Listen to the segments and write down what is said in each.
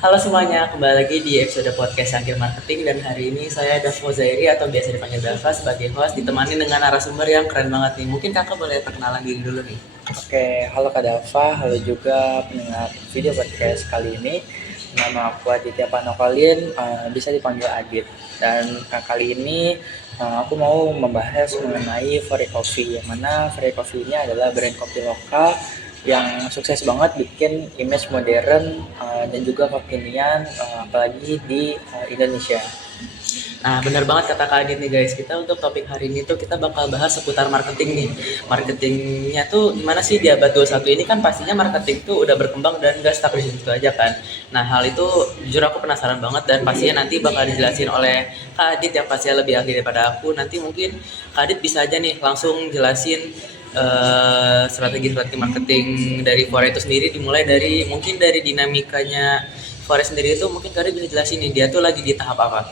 Halo semuanya, kembali lagi di episode podcast Sangkir Marketing dan hari ini saya Davo Zairi atau biasa dipanggil Dava sebagai host ditemani dengan narasumber yang keren banget nih. Mungkin kakak boleh perkenalan diri dulu nih. Oke, halo Kak Dava, halo juga pendengar video podcast kali ini. Nama aku Aditya Panokalin, bisa dipanggil Adit. Dan kali ini aku mau membahas mengenai Fore Coffee, yang mana Fore Coffee ini adalah brand kopi lokal yang sukses banget bikin image modern dan juga kekinian, apalagi di Indonesia. Nah benar banget kata Kak Adit nih guys, kita untuk topik hari ini tuh kita bakal bahas seputar marketing nih. Marketingnya tuh gimana sih di abad 21 ini kan pastinya marketing tuh udah berkembang dan gak stuck di situ aja kan. Nah hal itu jujur aku penasaran banget dan pastinya nanti bakal dijelasin oleh Kak Adit yang pastinya lebih ahli daripada aku. Nanti mungkin Kak Adit bisa aja nih langsung jelasin strategi-strategi marketing dari Fore itu sendiri, dimulai dari mungkin dari dinamikanya Fore sendiri itu mungkin Kak Adit bisa jelasin nih dia tuh lagi di tahap apa.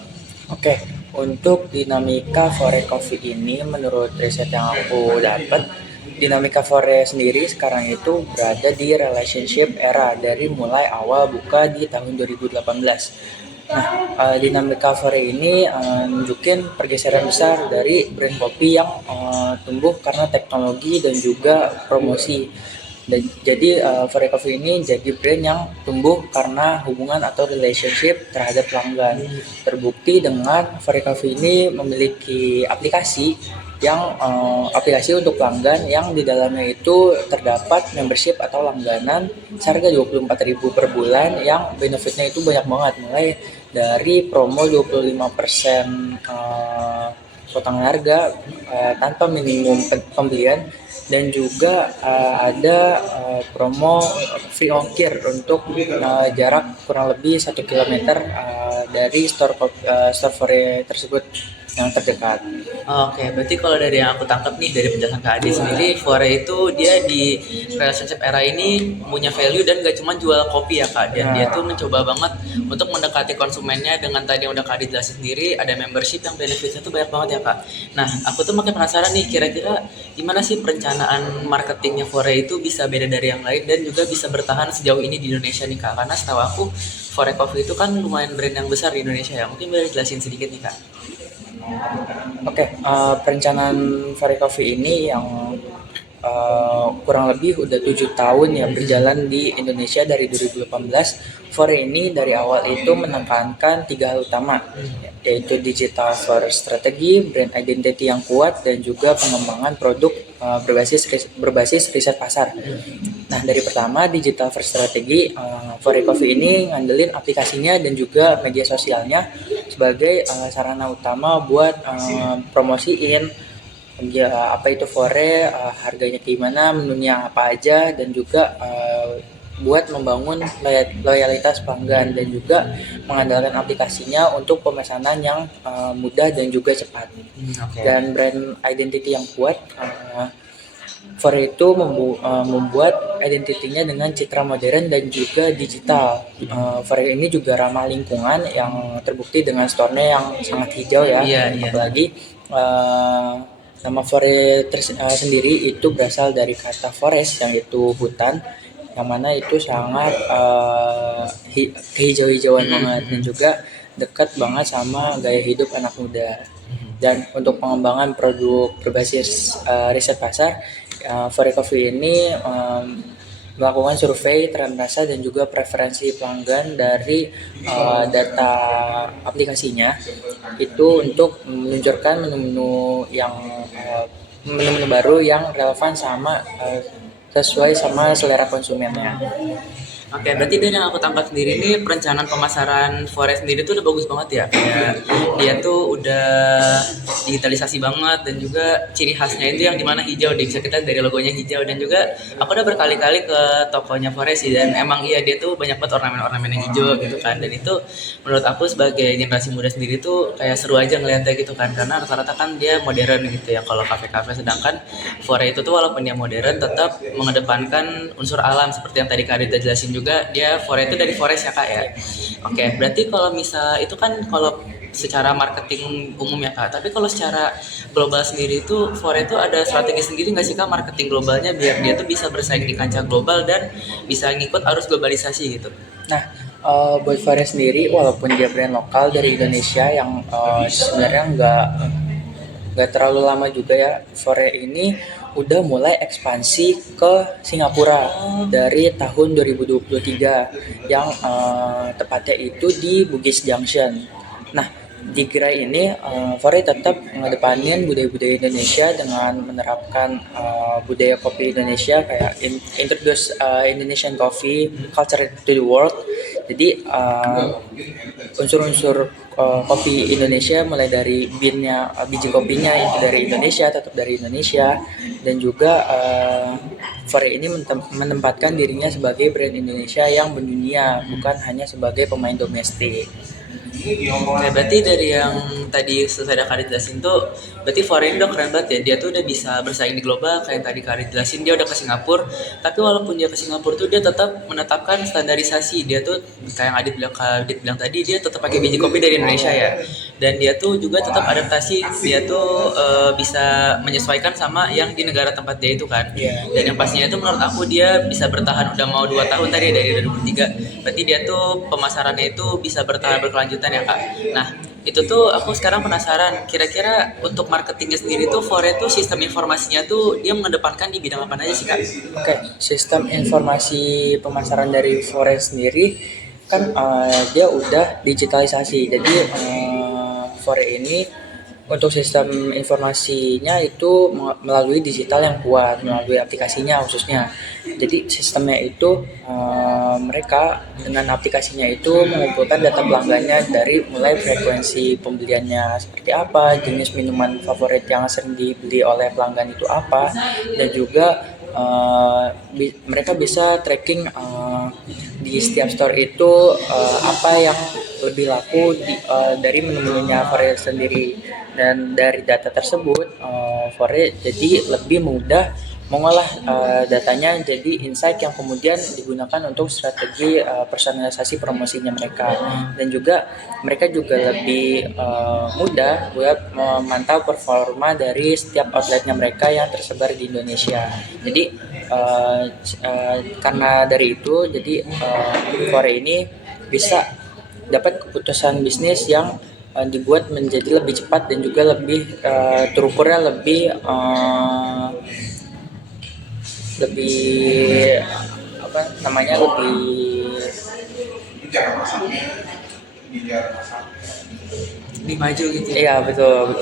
Oke, untuk dinamika Fore Coffee ini menurut riset yang aku dapat, dinamika Fore sendiri sekarang itu berada di relationship era dari mulai awal buka di tahun 2018. Nah, dinamika Fore ini nunjukin pergeseran besar dari brand kopi yang tumbuh karena teknologi dan juga promosi. Dan jadi Fore Coffee ini jadi brand yang tumbuh karena hubungan atau relationship terhadap pelanggan. Terbukti dengan Fore Coffee ini memiliki aplikasi yang aplikasi untuk pelanggan yang di dalamnya itu terdapat membership atau langganan seharga 24.000 per bulan yang benefitnya itu banyak banget, mulai dari promo 25% potongan harga tanpa minimum pembelian, dan juga ada promo free ongkir untuk jarak kurang lebih 1 kilometer dari store Fore tersebut yang terdekat. Oke, berarti kalau dari yang aku tangkap nih dari penjelasan Kak Adi sendiri, Fore itu dia di relationship era ini punya value dan gak cuma jual kopi ya Kak, dan dia tuh mencoba banget untuk mendekati konsumennya dengan tadi yang udah Kak Adi jelasin sendiri, ada membership yang benefitnya tuh banyak banget ya Kak. Nah, aku tuh makin penasaran nih, kira-kira gimana sih perencanaan marketingnya Fore itu bisa beda dari yang lain dan juga bisa bertahan sejauh ini di Indonesia nih Kak, karena setahu aku Fore Coffee itu kan lumayan brand yang besar di Indonesia ya, mungkin boleh jelasin sedikit nih Kak. Oke, perencanaan Fore Coffee ini yang kurang lebih udah 7 tahun ya berjalan di Indonesia dari 2018. Fore ini dari awal itu menekankan 3 hal utama, yaitu digital first strategi, brand identity yang kuat, dan juga pengembangan produk berbasis riset pasar. Nah, dari pertama digital first strategi, Fore Coffee ini ngandelin aplikasinya dan juga media sosialnya sebagai sarana utama buat promosiin ya apa itu Fore, harganya gimana, menunya apa aja, dan juga buat membangun loyalitas pelanggan, dan juga mengandalkan aplikasinya untuk pemesanan yang mudah dan juga cepat. Oke. Dan brand identity yang kuat, Fore itu membuat identitinya dengan citra modern dan juga digital. Fore ini juga ramah lingkungan yang terbukti dengan store-nya yang sangat hijau ya. Iya, iya. Apalagi nama Fore sendiri itu berasal dari kata forest, yang itu hutan, yang mana itu sangat kehijau-hijauan banget, dan juga dekat banget sama gaya hidup anak muda. Dan untuk pengembangan produk berbasis riset pasar, Fore Coffee ini melakukan survei tren rasa dan juga preferensi pelanggan dari data aplikasinya itu untuk meluncurkan menu-menu baru yang relevan sama sesuai sama selera konsumennya. Oke, berarti dari yang aku tangkap sendiri ini perencanaan pemasaran Fore sendiri tuh udah bagus banget ya. Kayak dia tuh udah digitalisasi banget dan juga ciri khasnya itu yang dimana hijau, bisa kita dari logonya hijau, dan juga aku udah berkali-kali ke tokonya Fore sih, dan emang iya dia tuh banyak banget ornamen-ornamen yang hijau gitu kan, dan itu menurut aku sebagai generasi muda sendiri tuh kayak seru aja ngeliatnya gitu kan, karena rata-rata kan dia modern gitu ya kalau kafe-kafe, sedangkan Fore itu tuh walaupun dia modern tetap mengedepankan unsur alam seperti yang tadi Kak Rita jelasin juga, dia Fore itu dari forest ya Kak ya. Oke, berarti kalau misal itu kan kalau secara marketing umum ya Kak, tapi kalau secara global sendiri itu Fore itu ada strategi sendiri nggak sih Kak marketing globalnya biar dia tuh bisa bersaing di kancah global dan bisa ngikut arus globalisasi gitu? Nah, Buat Fore sendiri, walaupun dia brand lokal dari Indonesia yang sebenarnya nggak terlalu lama juga ya, Fore ini udah mulai ekspansi ke Singapura dari tahun 2023 yang tepatnya itu di Bugis Junction. Nah, di gerai ini Fore tetap mengedepanin budaya-budaya Indonesia dengan menerapkan budaya kopi Indonesia kayak introduce Indonesian coffee culture to the world. Jadi unsur-unsur kopi Indonesia mulai dari biji kopinya itu dari Indonesia, tetap dari Indonesia, dan juga Fore ini menempatkan dirinya sebagai brand Indonesia yang mendunia, bukan hanya sebagai pemain domestik. Oke, berarti dari yang tadi selesai Karin jelasin tuh, berarti Foreign udah keren banget ya. Dia tuh udah bisa bersaing di global, kayak yang tadi Karin jelasin, dia udah ke Singapura. Tapi walaupun dia ke Singapura tuh, dia tetap menetapkan standarisasi. Dia tuh, kayak yang Adit bilang tadi, dia tetap pakai biji kopi dari Indonesia ya. Dan dia tuh juga tetap adaptasi, dia tuh bisa menyesuaikan sama yang di negara tempat dia itu kan. Iya. Dan yang pastinya itu menurut aku dia bisa bertahan udah mau 2 tahun tadi dari 2003. Berarti dia tuh pemasarannya itu bisa bertahan berkelanjutan ya kak. Nah itu tuh aku sekarang penasaran kira-kira untuk marketingnya sendiri tuh Fore tuh sistem informasinya tuh dia mengedepankan di bidang apa aja sih kak? Oke, sistem informasi pemasaran dari Fore sendiri kan dia udah digitalisasi. Jadi Fore ini untuk sistem informasinya itu melalui digital yang kuat, melalui aplikasinya khususnya. Jadi sistemnya itu mereka dengan aplikasinya itu mengumpulkan data pelanggannya dari mulai frekuensi pembeliannya seperti apa, jenis minuman favorit yang sering dibeli oleh pelanggan itu apa, dan juga mereka bisa tracking di setiap store itu apa yang lebih laku dari menu-menunya Fore sendiri, dan dari data tersebut Fore jadi lebih mudah mengolah datanya jadi insight yang kemudian digunakan untuk strategi personalisasi promosinya mereka, dan juga mereka juga lebih mudah buat memantau performa dari setiap outletnya mereka yang tersebar di Indonesia. Jadi karena dari itu jadi Fore ini bisa dapat keputusan bisnis yang dibuat menjadi lebih cepat dan juga lebih terukurnya lebih apa namanya Lebih maju gitu ya? iya betul,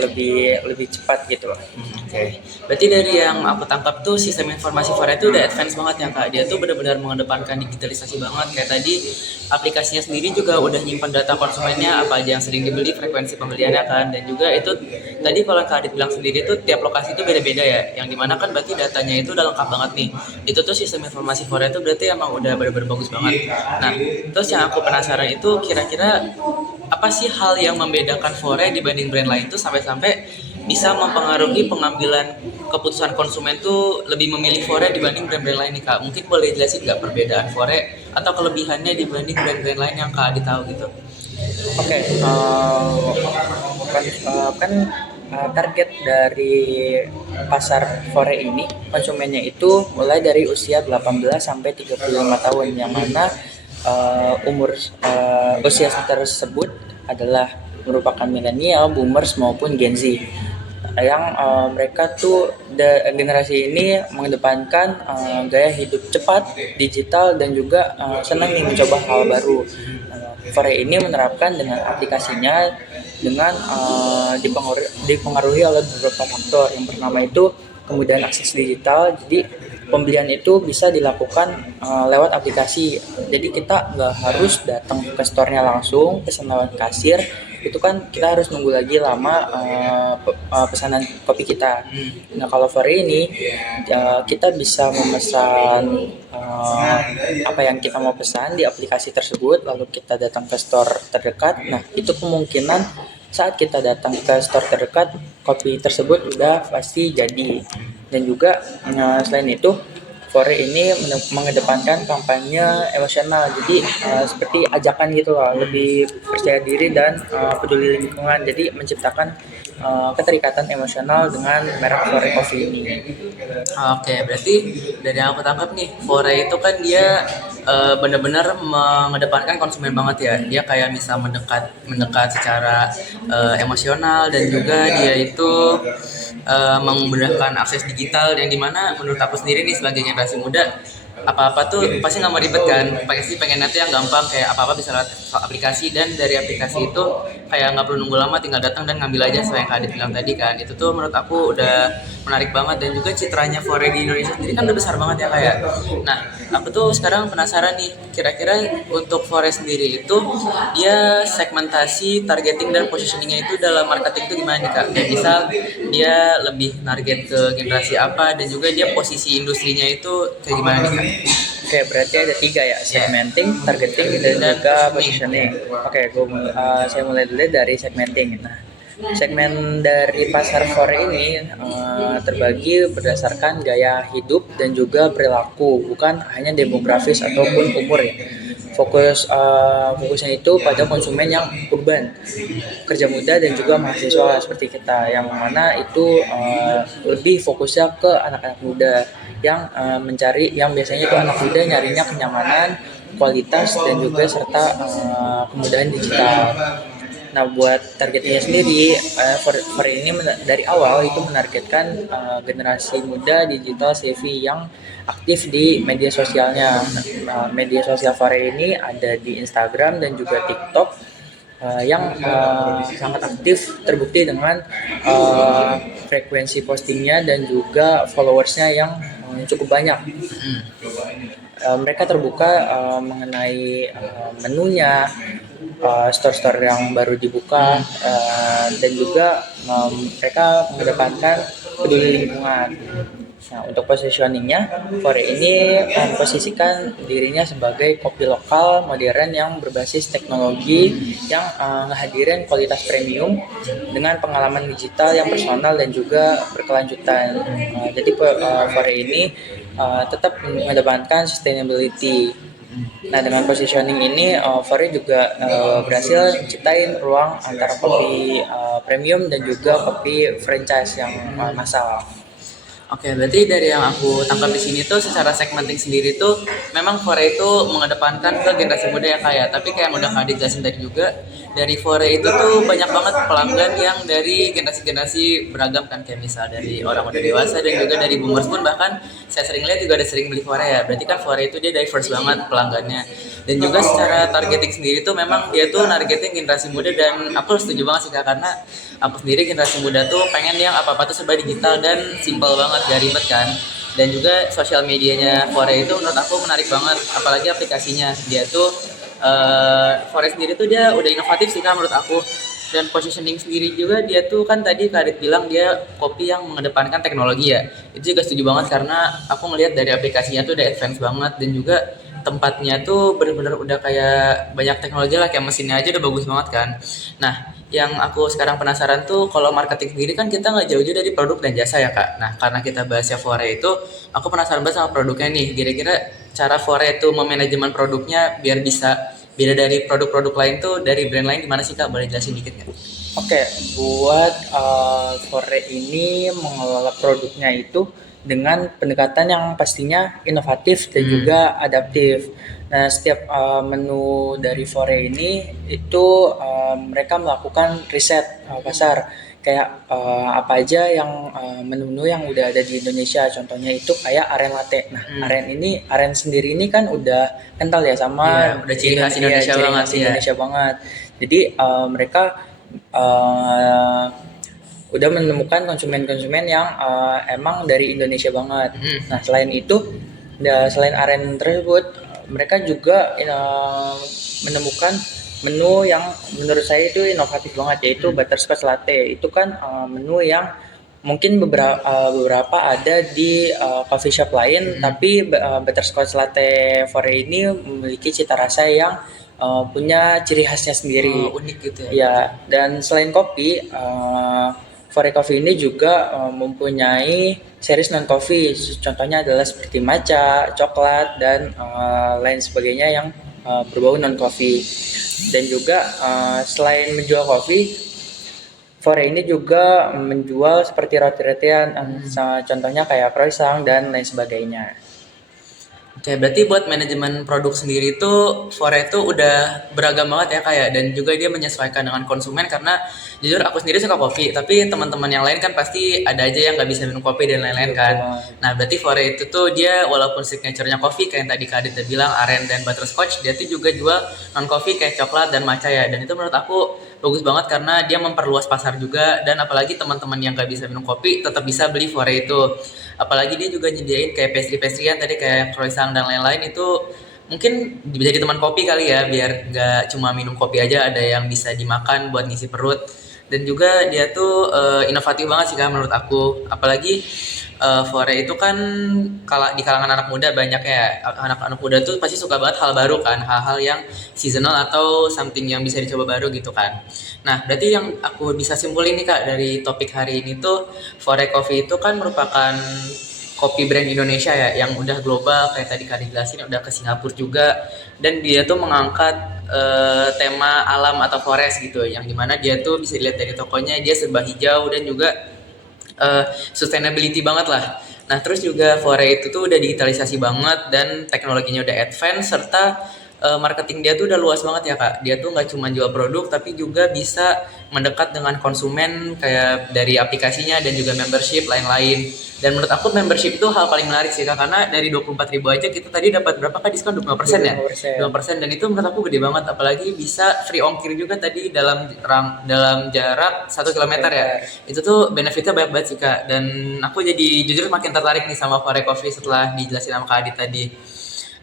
lebih cepat gitu loh. Oke. Berarti dari yang aku tangkap tuh sistem informasi Fore itu udah advance banget ya kak. Dia tuh benar-benar mengedepankan digitalisasi banget. Kayak tadi aplikasinya sendiri juga udah nyimpan data konsumennya apa aja yang sering dibeli, frekuensi pembeliannya kan. Dan juga itu tadi kalau Kak Adit bilang sendiri tuh tiap lokasi itu beda-beda ya. Yang dimana kan berarti datanya itu udah lengkap banget nih. Itu tuh sistem informasi Fore itu berarti emang udah benar-benar bagus banget. Nah terus yang aku penasaran itu kira-kira apa sih hal yang membedakan Fore dibanding brand lain tuh sampai-sampai bisa mempengaruhi pengambilan keputusan konsumen tuh lebih memilih Fore dibanding brand-brand lain nih kak. Mungkin boleh jelasin nggak perbedaan Fore atau kelebihannya dibanding brand-brand lain yang kak Adi tahu gitu? Oke, kan target dari pasar Fore ini konsumennya itu mulai dari usia 18 sampai 35 tahun, yang mana usia tersebut adalah merupakan milenial, boomers maupun Gen Z, yang mereka tuh generasi ini mengedepankan gaya hidup cepat, digital, dan juga senang nih mencoba hal baru. Fore ini menerapkan dengan aplikasinya dengan dipengaruhi oleh beberapa faktor. Yang pertama itu kemudian akses digital, jadi pembelian itu bisa dilakukan lewat aplikasi. Jadi kita nggak harus datang ke store-nya langsung, pesan lewat kasir. Itu kan kita harus nunggu lagi lama pesanan kopi kita. Nah kalau Fore ini kita bisa memesan apa yang kita mau pesan di aplikasi tersebut, lalu kita datang ke store terdekat. Nah itu kemungkinan saat kita datang ke store terdekat, kopi tersebut udah pasti jadi. Dan juga selain itu Fore ini mengedepankan kampanye emosional, jadi seperti ajakan gitu loh, lebih percaya diri dan peduli lingkungan. Jadi menciptakan keterikatan emosional dengan merek Fore Coffee ini. Oke, berarti dari yang aku tangkap nih, Fore itu kan dia benar-benar mengedepankan konsumen banget ya. Dia kayak bisa mendekat mendekat secara emosional, dan juga dia itu memudahkan akses digital, yang dimana menurut aku sendiri nih sebagai generasi muda, apa-apa tuh pasti nggak mau ribet kan, pasti pengennya tuh yang gampang, kayak apa-apa bisa lewat aplikasi, dan dari aplikasi itu kayak nggak perlu nunggu lama, tinggal datang dan ngambil aja sesuai yang Kak Adit bilang tadi kan. Itu tuh menurut aku udah menarik banget, dan juga citranya Fore di Indonesia sendiri kan udah besar banget ya kayak. Nah, aku tuh sekarang penasaran nih, kira-kira untuk Fore sendiri itu dia segmentasi, targeting dan positioningnya itu dalam marketing itu gimana nih Kak? Kayak misal dia lebih target ke generasi apa, dan juga dia posisi industrinya itu kayak gimana nih Kak? Oke, berarti ada 3 ya, segmenting, targeting, dan juga positioning. Oke, saya mulai dulu dari segmenting. Nah, segmen dari pasar Fore ini terbagi berdasarkan gaya hidup dan juga perilaku, bukan hanya demografis ataupun umur ya. Fokusnya itu pada konsumen yang urban, kerja muda dan juga mahasiswa seperti kita, yang mana itu lebih fokusnya ke anak-anak muda yang mencari, yang biasanya itu anak muda nyarinya kenyamanan, kualitas, dan juga serta kemudahan digital. Nah, buat targetnya sendiri, for ini dari awal itu menargetkan generasi muda digital savvy yang aktif di media sosialnya. Media sosial Fore ini ada di Instagram dan juga TikTok, yang sangat aktif, terbukti dengan frekuensi postingnya dan juga followersnya yang cukup banyak. Mereka terbuka mengenai menunya, store-store yang baru dibuka, dan juga mereka mengedepankan peduli lingkungan. Nah, untuk positioningnya, Fore ini memposisikan dirinya sebagai kopi lokal modern yang berbasis teknologi, yang ngehadirin kualitas premium dengan pengalaman digital yang personal dan juga berkelanjutan. Jadi Fore ini tetap mengedepankan sustainability. Nah, dengan positioning ini, Fore juga berhasil ciptain ruang antara kopi premium dan juga kopi franchise yang massal. Oke, berarti dari yang aku tangkap di sini tuh secara segmenting sendiri tuh memang Fore itu mengedepankan ke generasi muda ya kayak, tapi kayak yang udah Kak Adit jelasin tadi juga, dari Fore itu tuh banyak banget pelanggan yang dari generasi-generasi beragam kan, kayak misal dari orang udah dewasa dan juga dari boomers pun, bahkan saya sering lihat juga ada sering beli Fore ya. Berarti kan Fore itu dia diverse banget pelanggannya. Dan juga secara targeting sendiri tuh memang dia tuh nargeting generasi muda, dan aku setuju banget sih Kak, karena aku sendiri generasi muda tuh pengen yang apa-apa tuh serba digital dan simple banget, gak ribet kan. Dan juga sosial medianya Fore itu menurut aku menarik banget, apalagi aplikasinya. Dia tuh Fore sendiri tuh dia udah inovatif sih Kak menurut aku. Dan positioning sendiri juga dia tuh kan tadi Kak Adit bilang dia kopi yang mengedepankan teknologi ya. Itu juga setuju banget, karena aku ngelihat dari aplikasinya tuh udah advance banget, dan juga tempatnya tuh bener-bener udah kayak banyak teknologi lah, kayak mesinnya aja udah bagus banget kan. Nah, yang aku sekarang penasaran tuh, kalau marketing sendiri kan kita nggak jauh-jauh dari produk dan jasa ya Kak. Nah, karena kita bahasnya Fore itu, aku penasaran banget sama produknya nih. Kira-kira cara Fore itu memanajemen produknya biar bisa beda dari produk-produk lain tuh, dari brand lain, gimana sih Kak? Boleh jelasin dikit nggak? Oke, buat Fore ini mengelola produknya itu dengan pendekatan yang pastinya inovatif dan juga adaptif. Nah, setiap menu dari Fore ini itu mereka melakukan riset pasar, kayak apa aja yang menu-menu yang udah ada di Indonesia. Contohnya itu kayak aren latte. Nah, aren sendiri ini kan udah kental ya sama Iya, udah ciri khas Indonesia ciri banget khas ya. Indonesia banget. Jadi mereka udah menemukan konsumen-konsumen yang emang dari Indonesia banget. Nah, selain itu, selain aren tersebut, mereka juga menemukan menu yang menurut saya itu inovatif banget, yaitu butterscotch latte. Itu kan menu yang mungkin beberapa ada di coffee shop lain, tapi butterscotch latte Fore ini memiliki cita rasa yang punya ciri khasnya sendiri. Unik gitu ya. Ya, dan selain kopi, Fore Coffee ini juga mempunyai series non coffee. Contohnya adalah seperti matcha, coklat, dan lain sebagainya yang berbau non coffee. Dan juga selain menjual kopi, Fore ini juga menjual seperti roti-rotian, contohnya kayak croissant dan lain sebagainya. Oke, berarti buat manajemen produk sendiri itu Fore itu udah beragam banget ya kayak dan juga dia menyesuaikan dengan konsumen karena jujur aku sendiri suka kopi, tapi teman-teman yang lain kan pasti ada aja yang nggak bisa minum kopi dan lain-lain kan. Nah, berarti Fore itu tuh dia walaupun signature-nya kopi kayak yang tadi Kak Adit bilang aren dan butterscotch, dia tuh juga jual non kopi kayak coklat dan matcha ya. Dan itu menurut aku bagus banget karena dia memperluas pasar juga dan apalagi teman-teman yang nggak bisa minum kopi tetap bisa beli Fore itu. Apalagi dia juga nyediain kayak pastry-pastryan tadi kayak croissant dan lain-lain itu mungkin jadi teman kopi kali ya biar nggak cuma minum kopi aja ada yang bisa dimakan buat ngisi perut dan juga dia tuh inovatif banget sih kan menurut aku apalagi Fore itu kan kalau di kalangan anak muda banyak ya anak-anak muda tuh pasti suka banget hal baru kan hal-hal yang seasonal atau something yang bisa dicoba baru gitu kan. Nah berarti yang aku bisa simpulin nih kak dari topik hari ini tuh Fore Coffee itu kan merupakan kopi brand Indonesia ya yang udah global kayak tadi Kak dijelasin udah ke Singapura juga dan dia tuh mengangkat tema alam atau forest gitu yang dimana dia tuh bisa dilihat dari tokonya dia serba hijau dan juga sustainability banget lah. Nah terus juga Fore itu tuh udah digitalisasi banget dan teknologinya udah advance serta marketing dia tuh udah luas banget ya kak. Dia tuh nggak cuma jual produk tapi juga bisa mendekat dengan konsumen kayak dari aplikasinya dan juga membership lain-lain. Dan menurut aku membership itu hal paling menarik sih kak karena dari 24.000 aja kita tadi dapat berapa kak diskon 25% ya? 25% dan itu menurut aku gede banget apalagi bisa free ongkir juga tadi dalam jarak 1 kilometer ya. Itu tuh benefitnya banyak banget sih kak dan aku jadi jujur makin tertarik nih sama Fore Coffee setelah dijelasin sama Kak Adit tadi.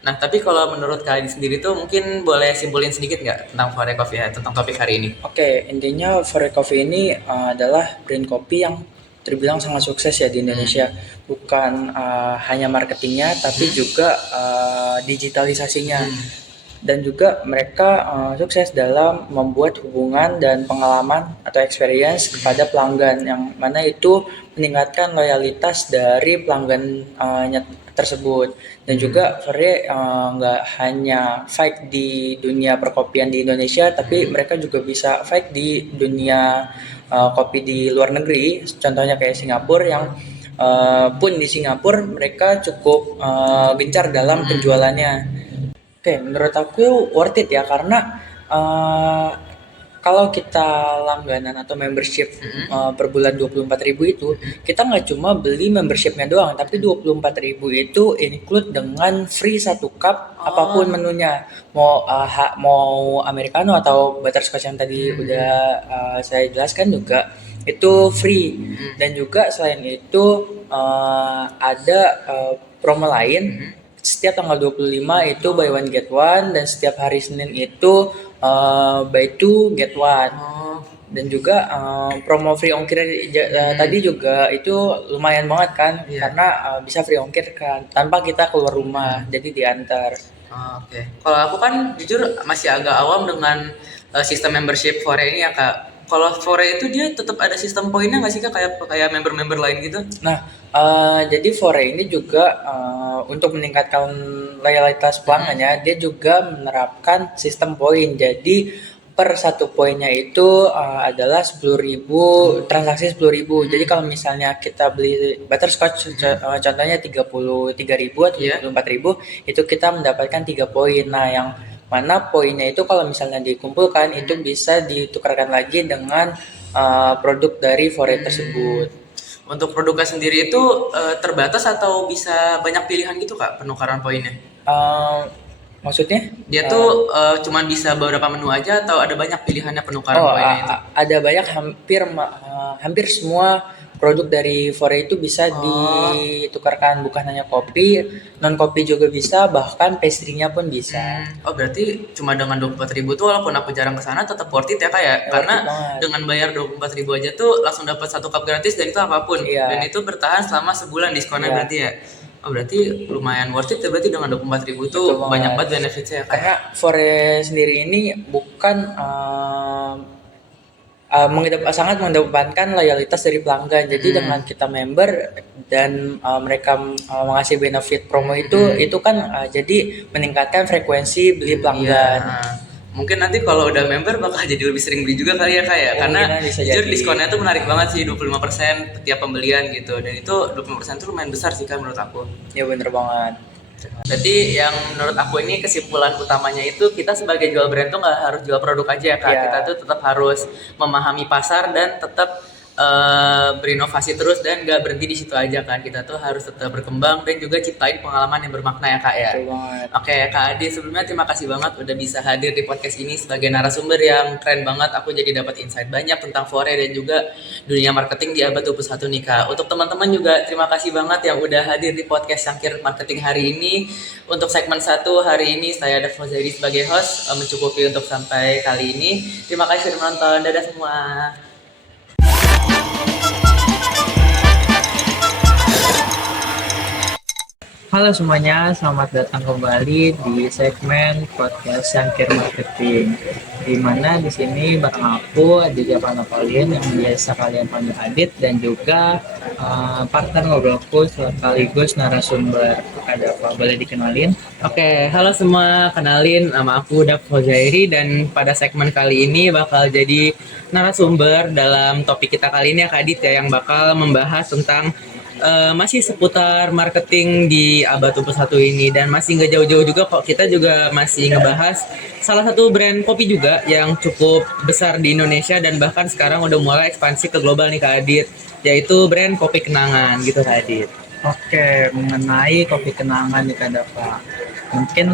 Nah, tapi kalau menurut Kak Adi sendiri tuh mungkin boleh simpulin sedikit nggak tentang Fore Coffee ya, tentang topik hari ini? Oke, intinya Fore Coffee ini adalah brand kopi yang terbilang sangat sukses ya di Indonesia. Bukan hanya marketingnya, tapi juga digitalisasinya. Dan juga mereka sukses dalam membuat hubungan dan pengalaman atau experience kepada pelanggan yang mana itu meningkatkan loyalitas dari pelanggan tersebut. Dan juga Fore nggak hanya fight di dunia perkopian di Indonesia, tapi mereka juga bisa fight di dunia kopi di luar negeri. Contohnya kayak Singapura yang pun di Singapura mereka cukup gencar dalam penjualannya. Oke, menurut aku worth it ya karena kalau kita langganan atau membership per bulan 24.000 itu, kita nggak cuma beli membershipnya doang, tapi 24.000 itu include dengan free 1 cup apapun menunya. Mau americano atau butterscotch yang tadi udah saya jelaskan juga itu free. Dan juga selain itu ada promo lain setiap tanggal 25 itu buy one get one dan setiap hari Senin itu buy two get one. Dan juga promo free ongkir tadi juga itu lumayan banget kan karena bisa free ongkir kan tanpa kita keluar rumah jadi diantar. Oke. Kalau aku kan jujur masih agak awam dengan sistem membership Fore ini ya kak. Kalau Fore itu dia tetap ada sistem poinnya nggak sih kak kayak member-member lain gitu? Nah, jadi Fore ini juga untuk meningkatkan loyalitas pelanggannya, dia juga menerapkan sistem poin. Jadi per 1 poinnya itu adalah 10.000 transaksi 10.000. Jadi kalau misalnya kita beli butterscotch contohnya 33.000 atau 34.000 itu kita mendapatkan 3 poin. Nah, yang mana poinnya itu kalau misalnya dikumpulkan itu bisa ditukarkan lagi dengan produk dari Fore tersebut. Untuk produknya sendiri itu terbatas atau bisa banyak pilihan gitu kak penukaran poinnya? Maksudnya? Dia tuh cuman bisa beberapa menu aja atau ada banyak pilihannya penukaran poinnya itu? Ada banyak hampir semua produk dari Fore itu bisa ditukarkan bukan hanya kopi, non kopi juga bisa, bahkan pastry-nya pun bisa. Oh berarti cuma dengan 24.000 tuh walaupun aku jarang kesana tetap worth it ya kak ya? Karena dengan bayar 24.000 aja tuh langsung dapat 1 cup gratis dan itu apapun. Dan itu bertahan selama sebulan diskonnya berarti ya? Oh berarti lumayan worth it ya berarti dengan 24.000 tuh banyak banget benefitnya ya kak? Karena Fore sendiri ini bukan sangat mengedepankan loyalitas dari pelanggan. Jadi dengan kita member dan mereka mengasih benefit promo itu kan jadi meningkatkan frekuensi beli pelanggan. Mungkin nanti kalau udah member bakal jadi lebih sering beli juga kali ya Kak ya. Karena Kemungkinan bisa jujur jadi. diskonnya tuh menarik banget sih, 25% setiap pembelian gitu. Dan itu 25% tuh lumayan besar sih Kak menurut aku. Ya bener banget. Jadi yang menurut aku ini kesimpulan utamanya itu kita sebagai jual brand tuh nggak harus jual produk aja ya Kak. Ya. Kita tuh tetap harus memahami pasar dan tetap berinovasi terus dan nggak berhenti di situ aja kan. Kita tuh harus tetap berkembang dan juga ciptain pengalaman yang bermakna ya Kak ya. Betul banget. Oke Kak Adi, sebelumnya terima kasih banget udah bisa hadir di podcast ini sebagai narasumber yang keren banget. Aku jadi dapat insight banyak tentang Fore dan juga dunia marketing di abad 21 nih Kak. Untuk teman-teman juga terima kasih banget yang udah hadir di podcast Sangkir Marketing hari ini. Untuk segmen 1 hari ini saya Daf Zairi sebagai host, mencukupi untuk sampai kali ini. Terima kasih sudah menonton. Dadah semua. Halo semuanya, selamat datang kembali di segmen podcast Sangkir Marketing. Di mana di sini bareng aku Aditya Panapolin yang biasa kalian panggil Adit dan juga partner ngobrolku sekaligus narasumber. Ada apa? Boleh dikenalin? Oke, halo semua. Kenalin nama aku Daf Zairi dan pada segmen kali ini bakal jadi narasumber dalam topik kita kali ini ya Kak Adit ya, yang bakal membahas tentang masih seputar marketing di abad 21 ini, dan masih nggak jauh-jauh juga kok, kita juga masih ngebahas salah satu brand kopi juga yang cukup besar di Indonesia dan bahkan sekarang udah mulai ekspansi ke global nih Kak Adit, yaitu brand Kopi Kenangan gitu Kak Adit. Oke, mengenai kopi kenangan nih Kak Dava. Mungkin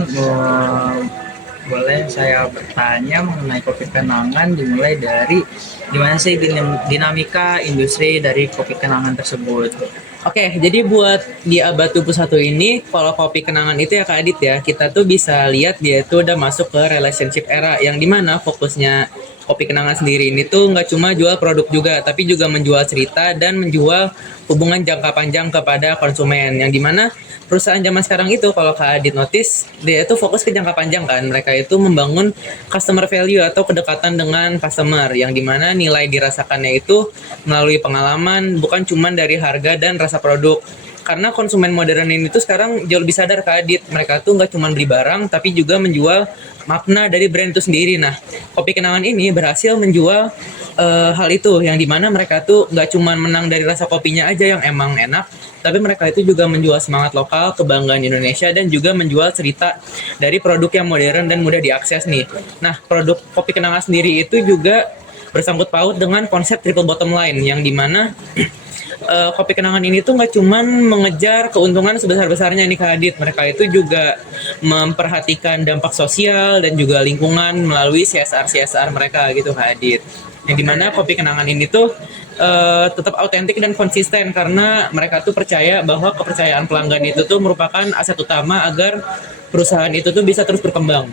boleh saya bertanya mengenai kopi kenangan, dimulai dari gimana sih dinamika industri dari kopi kenangan tersebut? Oke, jadi buat di abad 21 ini, kalau kopi kenangan itu ya Kak Adit ya, kita tuh bisa lihat dia itu udah masuk ke relationship era, yang dimana fokusnya kopi kenangan sendiri ini tuh nggak cuma jual produk juga, tapi juga menjual cerita dan menjual hubungan jangka panjang kepada konsumen, yang dimana perusahaan zaman sekarang itu kalau Kak Adit notice, dia itu fokus ke jangka panjang kan. Mereka itu membangun customer value atau kedekatan dengan customer, yang dimana nilai dirasakannya itu melalui pengalaman, bukan cuma dari harga dan rasa produk. Karena konsumen modern ini tuh sekarang jauh lebih sadar Kak Adit, mereka tuh nggak cuma beli barang tapi juga menjual makna dari brand itu sendiri. Nah, Kopi Kenangan ini berhasil menjual hal itu, yang dimana mereka tuh nggak cuma menang dari rasa kopinya aja yang emang enak, tapi mereka itu juga menjual semangat lokal, kebanggaan Indonesia, dan juga menjual cerita dari produk yang modern dan mudah diakses nih. Nah, produk Kopi Kenangan sendiri itu juga bersangkut paut dengan konsep triple bottom line, yang dimana Kopi Kenangan ini tuh nggak cuman mengejar keuntungan sebesar-besarnya nih Kak Adit, mereka itu juga memperhatikan dampak sosial dan juga lingkungan melalui CSR mereka gitu Kak Adit. Yang dimana Kopi Kenangan ini tuh tetap autentik dan konsisten, karena mereka tuh percaya bahwa kepercayaan pelanggan itu tuh merupakan aset utama agar perusahaan itu tuh bisa terus berkembang.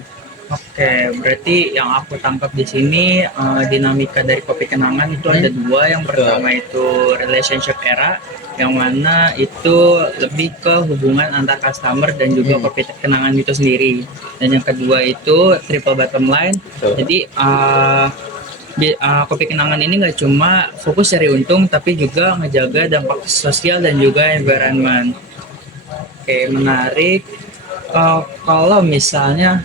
Oke, berarti yang aku tangkap di sini dinamika dari kopi kenangan itu ada dua. Yang pertama itu relationship era, yang mana itu lebih ke hubungan antar customer dan juga kopi kenangan itu sendiri. Dan yang kedua itu triple bottom line. Jadi kopi kenangan ini nggak cuma fokus cari untung, tapi juga ngejaga dampak sosial dan juga environment. Oke, menarik. Kalau misalnya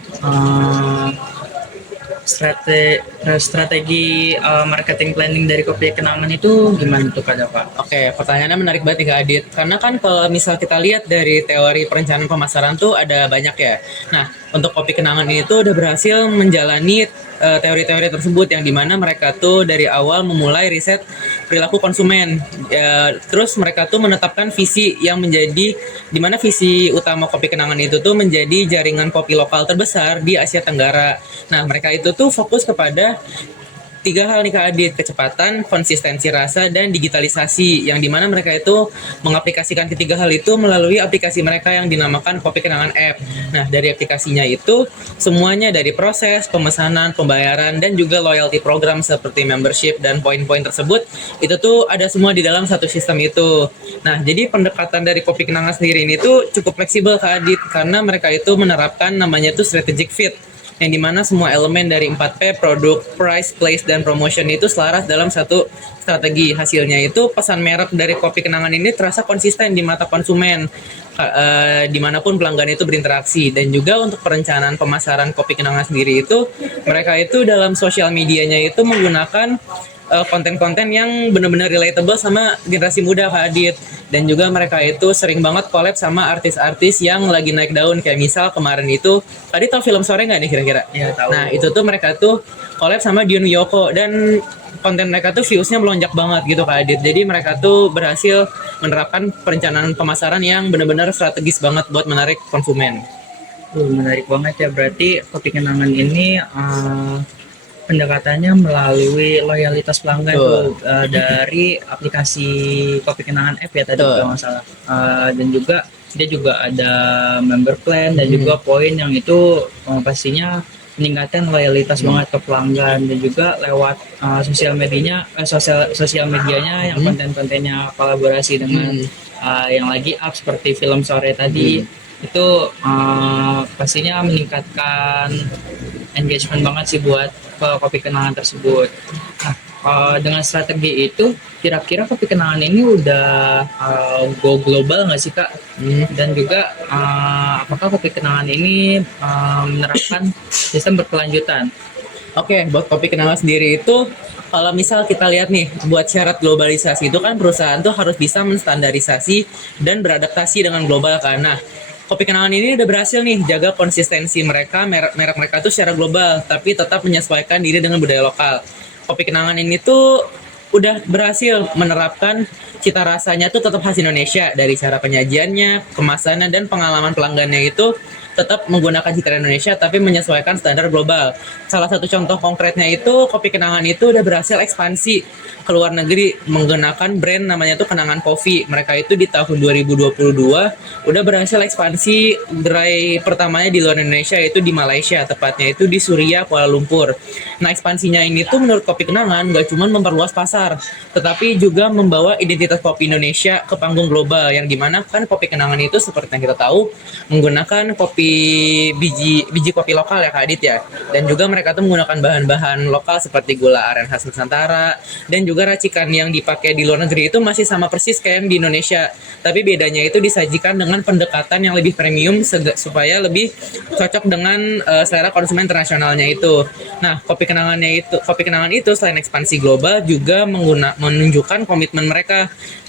strategi marketing planning dari kopi kenangan itu gimana tuh Kak Dava? Oke, pertanyaannya menarik banget nih Kak Adit. Karena kan kalau misal kita lihat dari teori perencanaan pemasaran tuh ada banyak ya. Nah, untuk Kopi Kenangan ini tuh udah berhasil menjalani teori-teori tersebut, yang dimana mereka tuh dari awal memulai riset perilaku konsumen. Terus mereka tuh menetapkan visi yang menjadi, dimana visi utama Kopi Kenangan itu tuh menjadi jaringan kopi lokal terbesar di Asia Tenggara. Nah, mereka itu tuh fokus kepada 3 hal nih Kak Adit: kecepatan, konsistensi rasa, dan digitalisasi, yang dimana mereka itu mengaplikasikan ketiga hal itu melalui aplikasi mereka yang dinamakan Kopi Kenangan App. Nah, dari aplikasinya itu semuanya dari proses, pemesanan, pembayaran, dan juga loyalty program seperti membership dan poin-poin tersebut, itu tuh ada semua di dalam satu sistem itu. Nah, jadi pendekatan dari Kopi Kenangan sendiri ini tuh cukup fleksibel Kak Adit, karena mereka itu menerapkan namanya tuh strategic fit, yang dimana semua elemen dari 4P, produk, price, place, dan promotion itu selaras dalam satu strategi. Hasilnya itu pesan merek dari Kopi Kenangan ini terasa konsisten di mata konsumen dimanapun pelanggan itu berinteraksi. Dan juga untuk perencanaan pemasaran Kopi Kenangan sendiri itu mereka itu dalam sosial medianya itu menggunakan konten-konten yang benar-benar relatable sama generasi muda Kak Adit. Dan juga mereka itu sering banget collab sama artis-artis yang lagi naik daun, kayak misal kemarin itu tadi tau film Sore nggak nih kira-kira? Iya, tahu. Nah itu tuh mereka tuh collab sama Dion Wiyoko dan konten mereka tuh viewsnya melonjak banget gitu Kak Adit. Jadi mereka tuh berhasil menerapkan perencanaan pemasaran yang benar-benar strategis banget buat menarik konsumen. Menarik banget ya, berarti Kopi Kenangan ini pendekatannya melalui loyalitas pelanggan tuh, dari aplikasi Kopi Kenangan app ya tadi kalau nggak salah. Dan juga dia juga ada member plan dan juga poin yang itu pastinya meningkatkan loyalitas banget ke pelanggan. Dan juga lewat sosial medianya yang konten-kontennya kolaborasi dengan yang lagi up seperti film Sore tadi. Itu pastinya meningkatkan engagement banget sih buat Kopi Kenangan tersebut. Nah, dengan strategi itu kira-kira Kopi Kenangan ini udah go global nggak sih Kak? Dan juga apakah Kopi Kenangan ini menerapkan sistem berkelanjutan? Oke, buat Kopi Kenangan sendiri itu kalau misal kita lihat nih, buat syarat globalisasi itu kan perusahaan tuh harus bisa menstandarisasi dan beradaptasi dengan global kan. Nah, Kopi Kenangan ini udah berhasil nih jaga konsistensi mereka, merek mereka tuh secara global, tapi tetap menyesuaikan diri dengan budaya lokal. Kopi Kenangan ini tuh udah berhasil menerapkan cita rasanya tuh tetap khas Indonesia, dari cara penyajiannya, kemasannya, dan pengalaman pelanggannya itu tetap menggunakan cita Indonesia tapi menyesuaikan standar global. Salah satu contoh konkretnya itu Kopi Kenangan itu udah berhasil ekspansi ke luar negeri menggunakan brand namanya tuh Kenangan Coffee. Mereka itu di tahun 2022 udah berhasil ekspansi gerai pertamanya di luar Indonesia, yaitu di Malaysia, tepatnya itu di Suria, Kuala Lumpur. Nah, ekspansinya ini tuh menurut Kopi Kenangan gak cuma memperluas pasar, tetapi juga membawa identitas kopi Indonesia ke panggung global, yang dimana kan Kopi Kenangan itu seperti yang kita tahu menggunakan biji kopi lokal ya Kak Adit ya. Dan juga mereka tuh menggunakan bahan-bahan lokal seperti gula aren khas Nusantara, dan juga racikan yang dipakai di luar negeri itu masih sama persis kayak yang di Indonesia. Tapi bedanya itu disajikan dengan pendekatan yang lebih premium supaya lebih cocok dengan selera konsumen internasionalnya itu. Nah, Kopi Kenangan itu selain ekspansi global juga menunjukkan komitmen mereka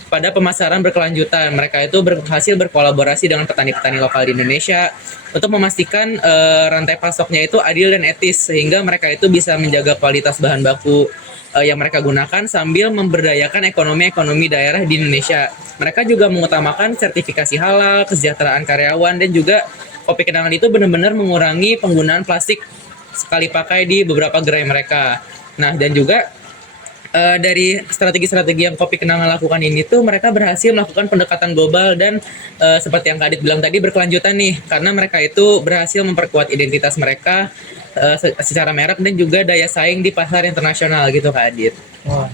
pada pemasaran berkelanjutan. Mereka itu berhasil berkolaborasi dengan petani-petani lokal di Indonesia untuk memastikan rantai pasoknya itu adil dan etis, sehingga mereka itu bisa menjaga kualitas bahan baku yang mereka gunakan sambil memberdayakan ekonomi daerah di Indonesia. Mereka juga mengutamakan sertifikasi halal, kesejahteraan karyawan, dan juga Kopi Kenangan itu benar-benar mengurangi penggunaan plastik sekali pakai di beberapa gerai mereka. Nah, dan juga dari strategi-strategi yang Kopi Kenangan lakukan ini tuh mereka berhasil melakukan pendekatan global dan seperti yang Kak Adit bilang tadi berkelanjutan nih, karena mereka itu berhasil memperkuat identitas mereka secara merek dan juga daya saing di pasar internasional gitu Kak Adit. Wah,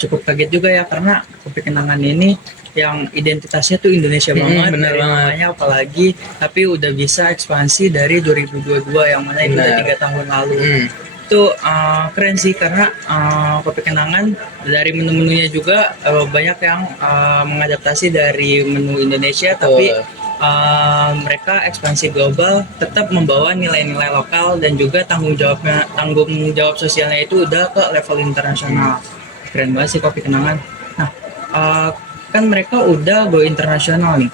cukup kaget juga ya, karena Kopi Kenangan ini yang identitasnya tuh Indonesia banget, bener dari banget. namanya apalagi, tapi udah bisa ekspansi dari 2022 yang mana itu udah 3 tahun lalu. Itu keren sih, karena Kopi Kenangan dari menu-menunya juga banyak yang mengadaptasi dari menu Indonesia, tapi mereka ekspansi global, tetap membawa nilai-nilai lokal dan juga tanggung jawab sosialnya itu udah ke level internasional. Keren banget sih Kopi Kenangan. Nah, kan mereka udah go internasional nih.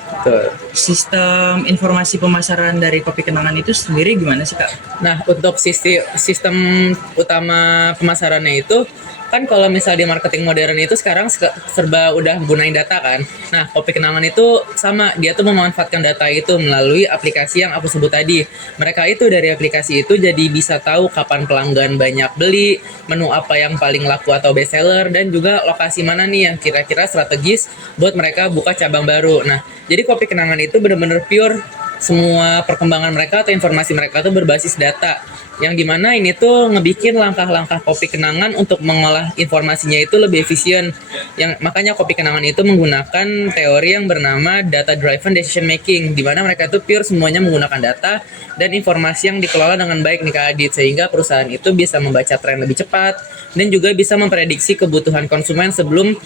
Sistem informasi pemasaran dari Kopi Kenangan itu sendiri gimana sih Kak? Nah, untuk sistem utama pemasarannya itu kan kalau misalnya di marketing modern itu sekarang serba udah gunain data kan. Nah, Kopi Kenangan itu sama, dia tuh memanfaatkan data itu melalui aplikasi yang aku sebut tadi. Mereka itu dari aplikasi itu jadi bisa tahu kapan pelanggan banyak beli, menu apa yang paling laku atau best seller, dan juga lokasi mana nih yang kira-kira strategis buat mereka buka cabang baru. Nah, jadi Kopi Kenangan itu benar-benar pure semua perkembangan mereka atau informasi mereka tuh berbasis data. Yang dimana ini tuh ngebikin langkah-langkah kopi kenangan untuk mengolah informasinya itu lebih efisien. Yang makanya kopi kenangan itu menggunakan teori yang bernama data driven decision making, di mana mereka tuh pure semuanya menggunakan data dan informasi yang dikelola dengan baik nih Kak Adit, sehingga perusahaan itu bisa membaca tren lebih cepat dan juga bisa memprediksi kebutuhan konsumen sebelum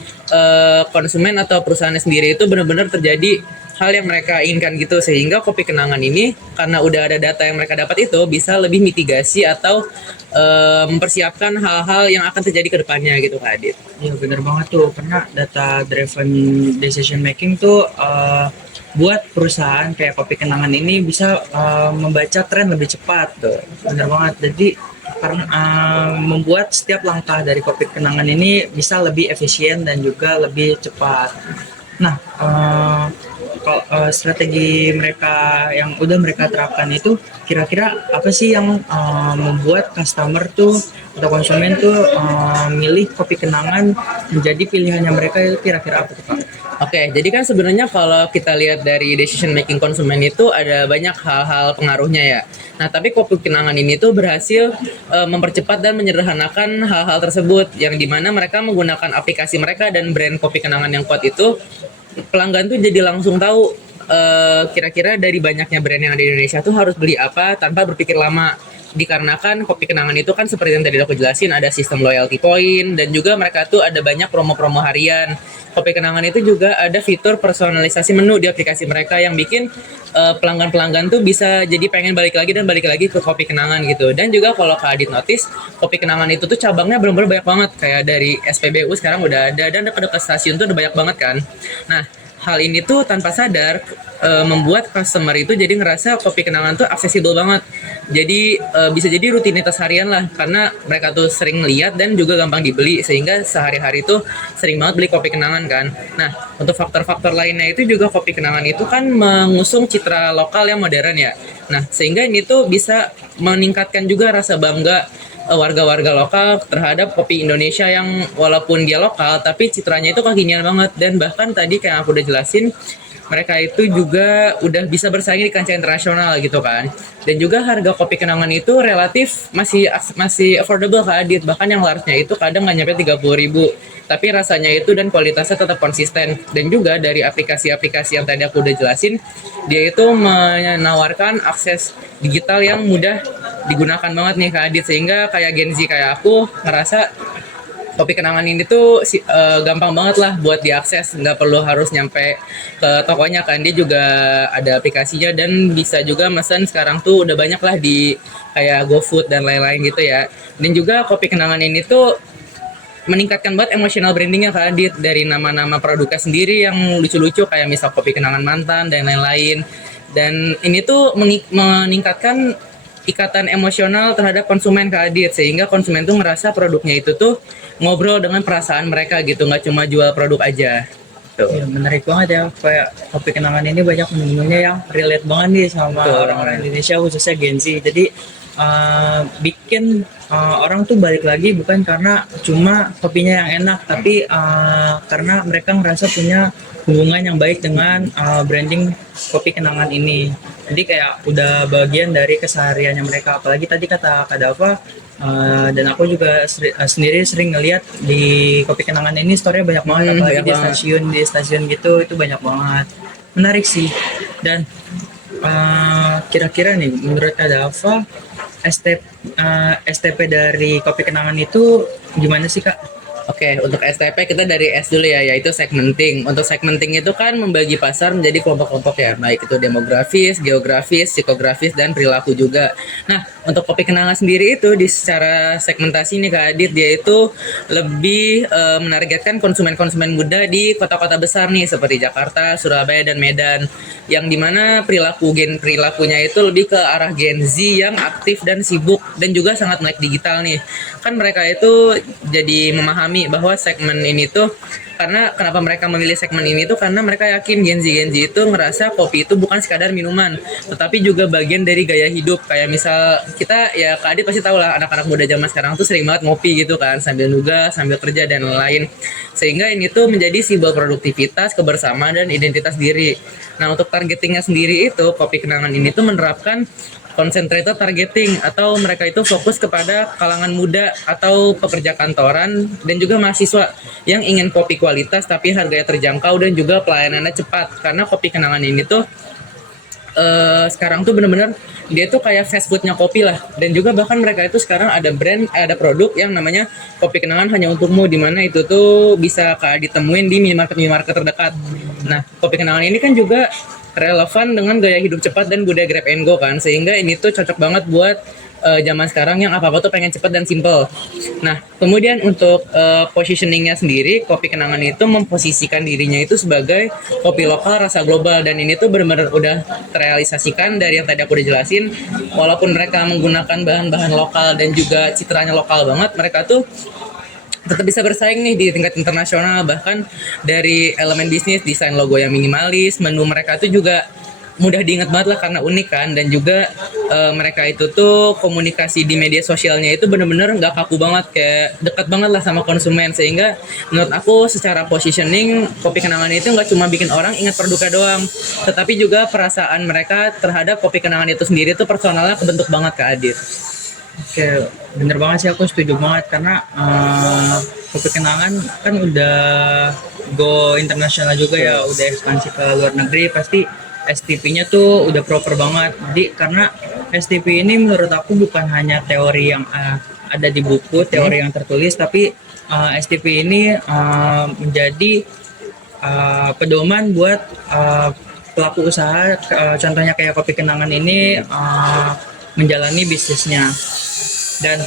konsumen atau perusahaannya sendiri itu benar-benar terjadi hal yang mereka inginkan gitu, sehingga kopi kenangan ini karena udah ada data yang mereka dapat itu bisa lebih mitigasi atau mempersiapkan hal-hal yang akan terjadi ke depannya gitu Kak Adit. Iya bener banget tuh, karena data driven decision making tuh buat perusahaan kayak Kopi Kenangan ini bisa membaca tren lebih cepat tuh. Bener banget. Jadi karena membuat setiap langkah dari Kopi Kenangan ini bisa lebih efisien dan juga lebih cepat. Nah, kalau strategi mereka yang udah mereka terapkan itu kira-kira apa sih yang membuat customer tuh atau konsumen tuh milih Kopi Kenangan menjadi pilihannya mereka, itu kira-kira apa tuh Kak? Oke, jadi kan sebenarnya kalau kita lihat dari decision making konsumen itu ada banyak hal-hal pengaruhnya ya. Nah, tapi Kopi Kenangan ini tuh berhasil mempercepat dan menyederhanakan hal-hal tersebut, yang dimana mereka menggunakan aplikasi mereka dan brand Kopi Kenangan yang kuat itu, pelanggan tuh jadi langsung tahu kira-kira dari banyaknya brand yang ada di Indonesia tuh harus beli apa tanpa berpikir lama. Dikarenakan Kopi Kenangan itu kan seperti yang tadi aku jelasin, ada sistem loyalty point dan juga mereka tuh ada banyak promo-promo harian. Kopi Kenangan itu juga ada fitur personalisasi menu di aplikasi mereka yang bikin pelanggan-pelanggan tuh bisa jadi pengen balik lagi ke Kopi Kenangan gitu. Dan juga kalau Kak Adit notice, Kopi Kenangan itu tuh cabangnya benar-benar banyak banget, kayak dari SPBU sekarang udah ada dan dekat-dekat stasiun tuh udah banyak banget kan. Nah, hal ini tuh tanpa sadar membuat customer itu jadi ngerasa Kopi Kenangan tuh aksesibel banget. Jadi bisa jadi rutinitas harian lah, karena mereka tuh sering lihat dan juga gampang dibeli, sehingga sehari-hari tuh sering banget beli Kopi Kenangan kan. Nah, untuk faktor-faktor lainnya itu juga Kopi Kenangan itu kan mengusung citra lokal yang modern ya. Nah, sehingga ini tuh bisa meningkatkan juga rasa bangga warga-warga lokal terhadap kopi Indonesia yang walaupun dia lokal tapi citranya itu kekinian banget. Dan bahkan tadi kayak aku udah jelasin, mereka itu juga udah bisa bersaing di kancah internasional gitu kan. Dan juga harga Kopi Kenangan itu relatif masih affordable Kak Adit. Bahkan yang large-nya itu kadang nggak nyampe 30.000. Tapi rasanya itu dan kualitasnya tetap konsisten. Dan juga dari aplikasi-aplikasi yang tadi aku udah jelasin, dia itu menawarkan akses digital yang mudah digunakan banget nih Kak Adit. Sehingga kayak Gen Z kayak aku ngerasa Kopi Kenangan ini tuh gampang banget lah buat diakses, nggak perlu harus nyampe ke tokonya kan. Dia juga ada aplikasinya dan bisa juga mesen sekarang tuh udah banyak lah di kayak GoFood dan lain-lain gitu ya. Dan juga Kopi Kenangan ini tuh meningkatkan banget emotional brandingnya Kak Adit, dari nama-nama produknya sendiri yang lucu-lucu kayak misal Kopi Kenangan Mantan dan lain-lain. Dan ini tuh meningkatkan ikatan emosional terhadap konsumen Kak Adit, sehingga konsumen tuh ngerasa produknya itu tuh ngobrol dengan perasaan mereka gitu, nggak cuma jual produk aja. Tuh. Ya, menarik banget ya, kayak Kopi Kenangan ini banyak menunya yang relate banget nih sama Betul. orang-orang Indonesia, khususnya Gen Z. Jadi bikin orang tuh balik lagi bukan karena cuma kopinya yang enak, tapi karena mereka ngerasa punya hubungan yang baik dengan branding Kopi Kenangan ini. Jadi kayak udah bagian dari kesehariannya mereka. Apalagi tadi kata Kak Dava, dan aku juga sendiri sering ngeliat di Kopi Kenangan ini story-nya banyak banget, apalagi banyak di stasiun gitu, itu banyak banget. Menarik sih. Dan kira-kira nih menurut Kak Dava, STP dari Kopi Kenangan itu gimana sih Kak? Oke, untuk STP kita dari S dulu ya, yaitu segmenting. Untuk segmenting itu kan membagi pasar menjadi kelompok-kelompok ya, baik itu demografis, geografis, psikografis, dan perilaku juga. Nah, untuk Kopi Kenangan sendiri itu di secara segmentasi nih Kak Adit, dia itu lebih menargetkan konsumen-konsumen muda di kota-kota besar nih, seperti Jakarta, Surabaya, dan Medan. Yang dimana perilakunya itu lebih ke arah Gen Z yang aktif dan sibuk, dan juga sangat melek digital nih. bahkan mereka itu jadi memahami bahwa segmen ini tuh, karena kenapa mereka memilih segmen ini tuh karena mereka yakin Gen Z itu ngerasa kopi itu bukan sekadar minuman, tetapi juga bagian dari gaya hidup. Kayak misal kita, ya Kak Adit pasti tahu lah, anak-anak muda zaman sekarang tuh sering banget ngopi gitu kan, sambil nugas, sambil kerja dan lain-lain. Sehingga ini tuh menjadi simbol produktivitas, kebersamaan dan identitas diri. Nah, untuk targetingnya sendiri itu, Kopi Kenangan ini tuh menerapkan concentrated targeting, atau mereka itu fokus kepada kalangan muda atau pekerja kantoran dan juga mahasiswa yang ingin kopi kualitas tapi harganya terjangkau dan juga pelayanannya cepat. Karena Kopi Kenangan ini tuh sekarang tuh bener-bener dia tuh kayak fast foodnya kopi lah. Dan juga bahkan mereka itu sekarang ada brand, ada produk yang namanya Kopi Kenangan hanya untukmu, di mana itu tuh bisa ditemuin di minimarket terdekat. Nah, Kopi Kenangan ini kan juga relevan dengan gaya hidup cepat dan budaya grab and go kan, sehingga ini tuh cocok banget buat zaman sekarang yang apa-apa tuh pengen cepat dan simple. Nah, kemudian untuk positioningnya sendiri, Kopi Kenangan itu memposisikan dirinya itu sebagai kopi lokal rasa global, dan ini tuh benar-benar udah terrealisasikan dari yang tadi aku udah jelasin. Walaupun mereka menggunakan bahan-bahan lokal dan juga citranya lokal banget, mereka tuh tetap bisa bersaing nih di tingkat internasional. Bahkan dari elemen bisnis, desain logo yang minimalis, menu mereka tuh juga mudah diingat banget lah karena unik kan. Dan juga mereka itu tuh komunikasi di media sosialnya itu bener-bener nggak kaku banget, kayak dekat banget lah sama konsumen. Sehingga menurut aku secara positioning, Kopi Kenangan itu nggak cuma bikin orang ingat produknya doang, tetapi juga perasaan mereka terhadap Kopi Kenangan itu sendiri tuh personalnya kebentuk banget, Kak Adit. Oke, bener banget sih, aku setuju banget karena Kopi Kenangan kan udah go internasional juga ya, udah ekspansi ke luar negeri. Pasti STP-nya tuh udah proper banget. Jadi karena STP ini menurut aku bukan hanya teori yang ada di buku, teori yang tertulis, tapi STP ini menjadi pedoman buat pelaku usaha. Contohnya kayak Kopi Kenangan ini menjalani bisnisnya. Dan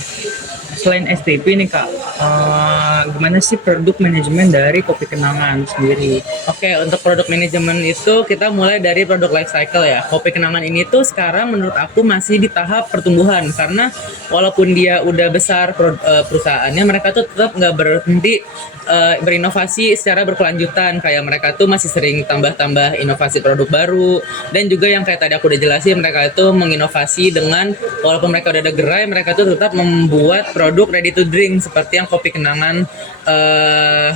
selain STP nih Kak, gimana sih produk manajemen dari Kopi Kenangan sendiri? Oke, untuk produk manajemen itu kita mulai dari produk life cycle ya. Kopi Kenangan ini tuh sekarang menurut aku masih di tahap pertumbuhan, karena walaupun dia udah besar perusahaannya, mereka tuh tetap nggak berhenti berinovasi secara berkelanjutan. Kayak mereka tuh masih sering tambah-tambah inovasi produk baru, dan juga yang kayak tadi aku udah jelasin, mereka itu menginovasi dengan, walaupun mereka udah ada gerai, mereka tuh tetap membuat produk ready to drink seperti yang Kopi Kenangan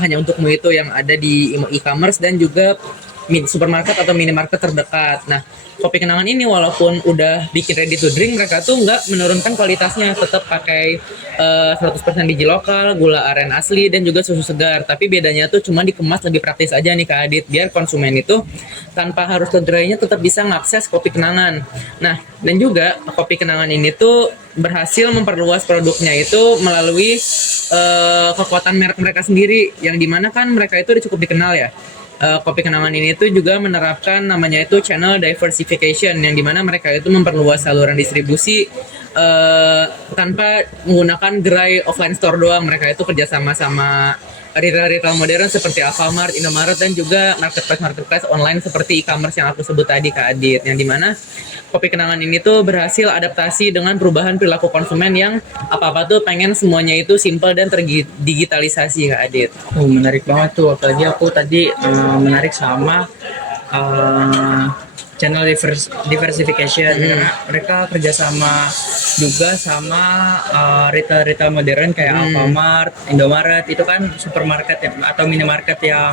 hanya untukmu itu, yang ada di e-commerce dan juga supermarket atau minimarket terdekat. Nah, Kopi Kenangan ini walaupun udah bikin ready to drink, mereka tuh nggak menurunkan kualitasnya, tetap pakai 100% biji lokal, gula aren asli, dan juga susu segar. Tapi bedanya tuh cuma dikemas lebih praktis aja nih Kak Adit, biar konsumen itu tanpa harus ke gerainya tetap bisa mengakses Kopi Kenangan. Nah, dan juga Kopi Kenangan ini tuh berhasil memperluas produknya itu melalui kekuatan merek mereka sendiri, yang dimana kan mereka itu udah cukup dikenal ya. Kopi Kenangan ini tuh juga menerapkan namanya itu channel diversification, yang dimana mereka itu memperluas saluran distribusi tanpa menggunakan gerai offline store doang. Mereka itu kerjasama sama retail modern seperti Alfamart, Indomaret, dan juga marketplace online seperti e-commerce yang aku sebut tadi Kak Adit, yang dimana Kopi Kenangan ini tuh berhasil adaptasi dengan perubahan perilaku konsumen yang apa-apa tuh pengen semuanya itu simple dan terdigitalisasi Kak Adit. Menarik banget tuh, apalagi aku tadi menarik sama channel diversification, karena mereka kerjasama juga sama retail modern kayak Alfamart, Indomaret, itu kan supermarket ya, atau minimarket yang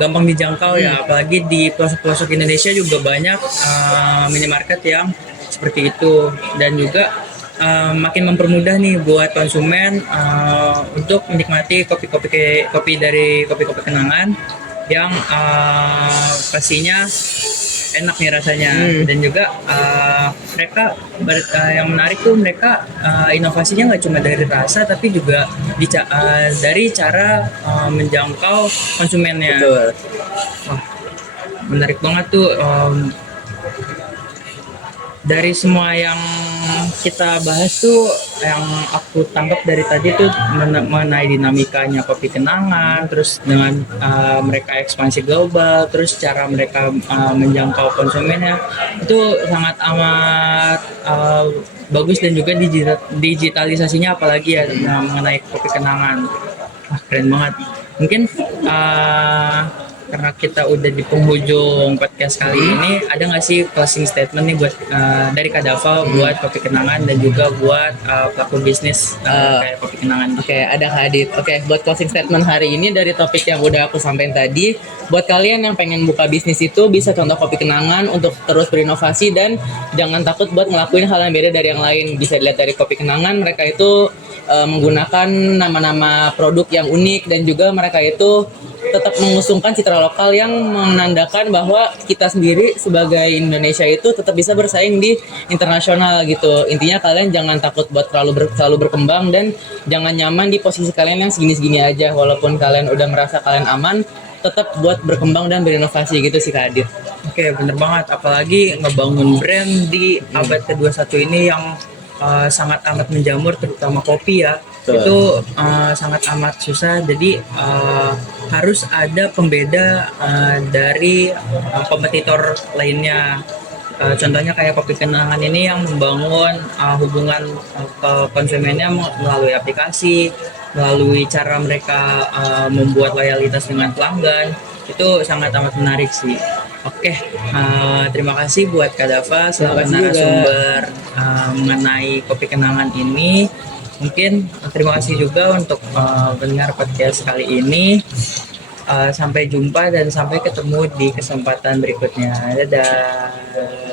gampang dijangkau ya. Apalagi di pelosok-pelosok Indonesia juga banyak minimarket yang seperti itu, dan juga makin mempermudah nih buat konsumen untuk menikmati kopi dari Kopi Kenangan yang pastinya enak nih rasanya. Dan juga mereka yang menarik tuh, mereka inovasinya nggak cuma dari rasa, tapi juga dari cara menjangkau konsumennya. Betul. Wah, menarik banget tuh. Dari semua yang kita bahas tuh, yang aku tangkap dari tadi tuh mengenai dinamikanya kopi kenangan, terus dengan mereka ekspansi global, terus cara mereka menjangkau konsumennya itu sangat amat bagus, dan juga digitalisasinya apalagi ya mengenai kopi kenangan. Wah, keren banget. Mungkin karena kita udah di penghujung podcast kali ini, ada nggak sih closing statement nih buat dari Kak Dava buat kopi kenangan dan juga buat pelaku bisnis kayak kopi kenangan? Oke, ada Kak Adit. Oke, buat closing statement hari ini dari topik yang udah aku sampaikan tadi, buat kalian yang pengen buka bisnis itu bisa contoh kopi kenangan untuk terus berinovasi dan jangan takut buat ngelakuin hal yang beda dari yang lain. Bisa dilihat dari kopi kenangan, mereka itu menggunakan nama-nama produk yang unik dan juga mereka itu tetap mengusungkan citra lokal yang menandakan bahwa kita sendiri sebagai Indonesia itu tetap bisa bersaing di internasional gitu. Intinya kalian jangan takut buat selalu berkembang dan jangan nyaman di posisi kalian yang segini-segini aja. Walaupun kalian udah merasa kalian aman, tetap buat berkembang dan berinovasi gitu sih Kak Adit. Oke, bener banget. Apalagi ngebangun brand di abad ke-21 ini yang sangat amat menjamur, terutama kopi ya. Betul. Itu sangat amat susah. Jadi harus ada pembeda dari kompetitor lainnya. Contohnya kayak kopi kenangan ini yang membangun hubungan ke konsumennya melalui aplikasi, melalui cara mereka membuat loyalitas dengan pelanggan. Itu sangat amat menarik sih. Oke, terima kasih buat Kak Dava selaku narasumber mengenai kopi kenangan ini. Mungkin terima kasih juga untuk mendengar podcast kali ini. Sampai jumpa dan sampai ketemu di kesempatan berikutnya. Dadah.